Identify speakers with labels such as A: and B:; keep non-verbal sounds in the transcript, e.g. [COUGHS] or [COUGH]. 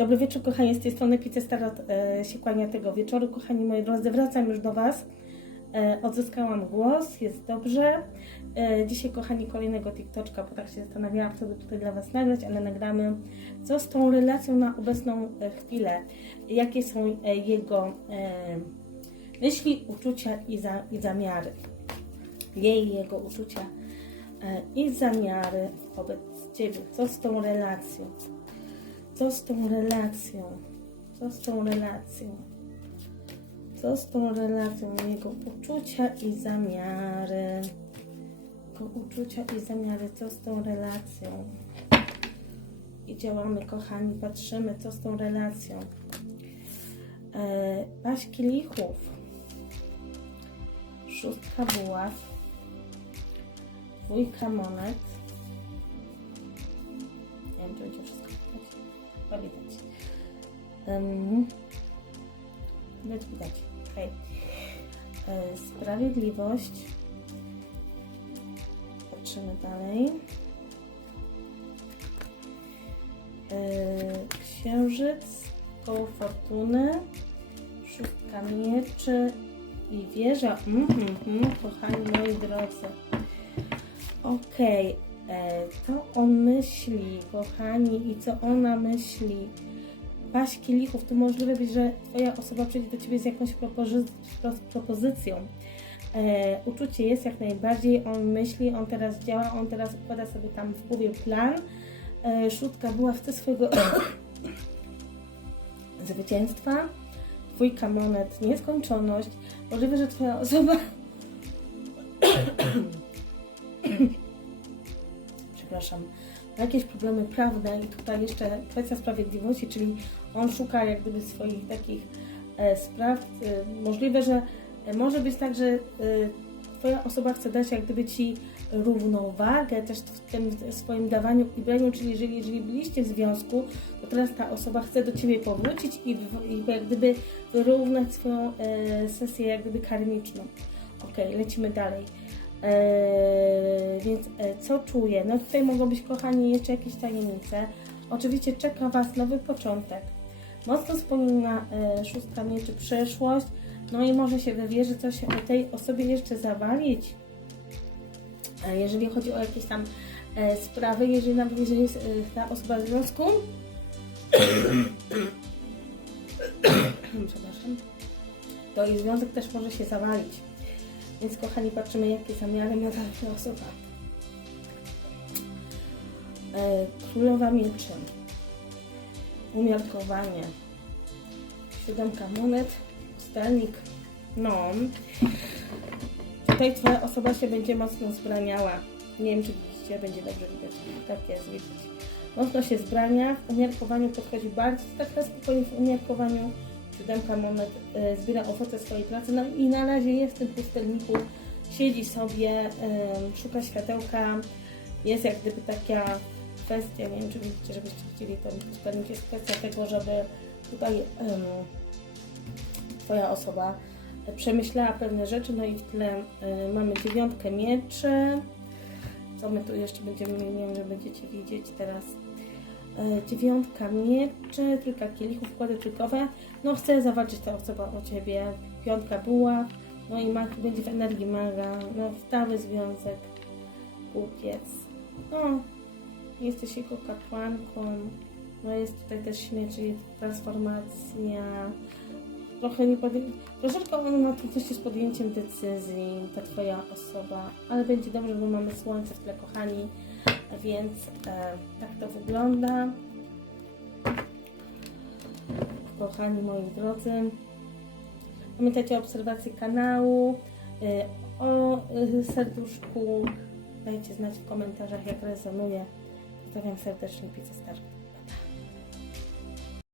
A: Dobry wieczór, kochani, z tej strony Pizza Starot e, się kłania tego wieczoru. Kochani moi drodzy, wracam już do Was. E, odzyskałam głos, jest dobrze. E, dzisiaj, kochani, kolejnego TikToczka, bo tak się zastanawiałam, co by tutaj dla Was nagrać, ale nagramy, co z tą relacją na obecną e, chwilę. Jakie są e, jego e, myśli, uczucia i, za, i zamiary. Jej jego uczucia e, i zamiary wobec Ciebie. Co z tą relacją? Co z tą relacją? Co z tą relacją? Co z tą relacją? Jego uczucia i zamiary. Jego uczucia i zamiary. Co z tą relacją? I działamy, kochani, patrzymy, co z tą relacją. E, Paść kielichów. Szóstka buław. Dwójka monet. Nie wiem, czy będzie wszystko. Chyba widać. Um, widać, widać. Okay. Sprawiedliwość. Patrzymy dalej. E, księżyc, koło fortuny, szóstka mieczy i wieża. Mhm, mhm, kochani moi drodzy. Okej, e, co on myśli, kochani, i co ona myśli? Paść kielichów, to możliwe być, że Twoja osoba przyjdzie do Ciebie z jakąś propozy- pro- propozycją. E, uczucie jest jak najbardziej, on myśli, on teraz działa, on teraz układa sobie tam w głowie plan. E, szóstka była w swojego [COUGHS] zwycięstwa. Dwójka monet, nieskończoność. Możliwe, że Twoja osoba przepraszam, jakieś problemy prawne i tutaj jeszcze kwestia sprawiedliwości, czyli on szuka jak gdyby swoich takich e, spraw. E, możliwe, że e, może być tak, że Twoja osoba chce dać jak gdyby Ci równowagę też w tym swoim dawaniu i braniu, czyli jeżeli, jeżeli byliście w związku, to teraz ta osoba chce do Ciebie powrócić i, i jak gdyby wyrównać swoją e, sesję jak gdyby karmiczną. Ok, lecimy dalej. Eee, więc e, co czuję? No tutaj mogą być, kochani, jeszcze jakieś tajemnice. Oczywiście czeka Was nowy początek. Mocno wspomina e, szóstka mieczy przeszłość. No i może się wywierzy coś o tej osobie jeszcze zawalić. E, jeżeli chodzi o jakieś tam e, sprawy, jeżeli nawet jeżeli jest e, ta osoba w związku. [COUGHS] Przepraszam. To i związek też może się zawalić. Więc kochani, patrzymy jakie zamiary ma ta osoba. E, Królowa Mieczy. Umiarkowanie. Siódemka monet. Stalnik. No. Tutaj twoja osoba się będzie mocno zbraniała. Nie wiem, czy widzicie, będzie dobrze widać. Tak jest, widać. Mocno się zbrania. W umiarkowaniu podchodzi bardzo tak na spokojnie w umiarkowaniu. Siódemka monet e, zbiera owoce swojej pracy. No i na razie jest w tym pustelniku. Siedzi sobie, szuka światełka. Jest jak gdyby taka kwestia, nie wiem czy widzicie, żebyście chcieli ten pustelnik, jest kwestia tego, żeby tutaj em, Twoja osoba przemyślała pewne rzeczy, no i w tle e, mamy dziewiątkę mieczy. Co my tu jeszcze będziemy nie wiem, że będziecie widzieć teraz. E, dziewiątka mieczy, trójka kielichów, wkłady trójkowe. No chce zawalczyć ta osoba o Ciebie. Piątka buła, no i ma, będzie w energii maga, no stały związek, kupiec. No, jesteś jego kapłanką. No jest tutaj też śmierć, czyli transformacja. Trochę nie podję... Troszeczkę ono ma trudności z podjęciem decyzji, ta Twoja osoba, ale będzie dobrze, bo mamy słońce w tle, kochani, więc e, tak to wygląda. Kochani moi drodzy, pamiętajcie o obserwacji kanału, e, o e, serduszku, dajcie znać w komentarzach jak rezonuje. Pozdrawiam serdecznie, Pizza.